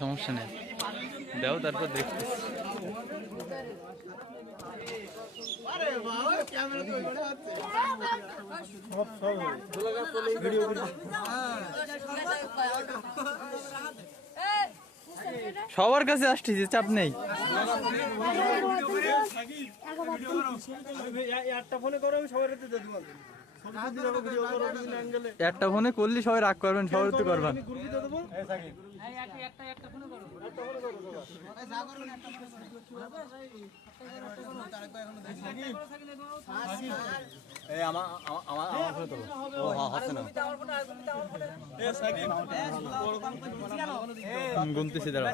সমস্যা নেই, দাও তারপর দেখতে। সবার কাছে আসতেছে, চাপ নেই। একটা ফোনে করলে সবাই রাগ করবেন, সবাই তো করবেন। গুনতেছি দাঁড়া।